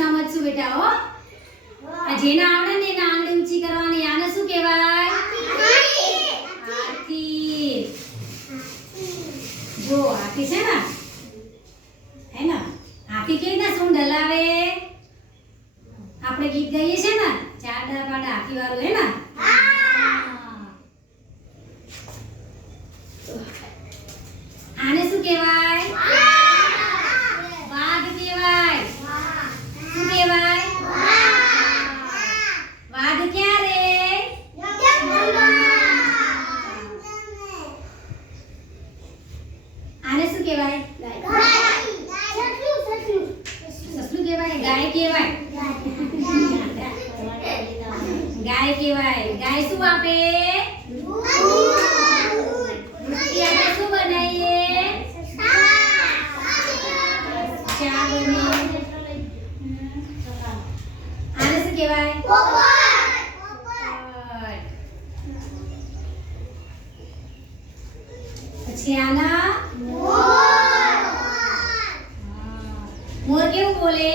સમજશું બેટા હો. આ જેના આવડે ને એના આંગળી ઊંચી કરવાની આને શું કહેવાય? હાથી. જો હાથી છે ને? હે ને? હાથી કેવી રીતના સૂંઢ હલાવે આપણે ગીત ગાઈએ છે ને? ચાડા પાડા હાથી વાળું હે ને? આને શું કહેવાય? આને શું કહેવાય સસલું કહેવાય ગાય કહેવાય ગાય કહેવાય ગાય શું આપે દૂધથી આપણે શું બનાવીએ ચા બને આને શું કહેવાય छियाना मोर। क्यों बोले?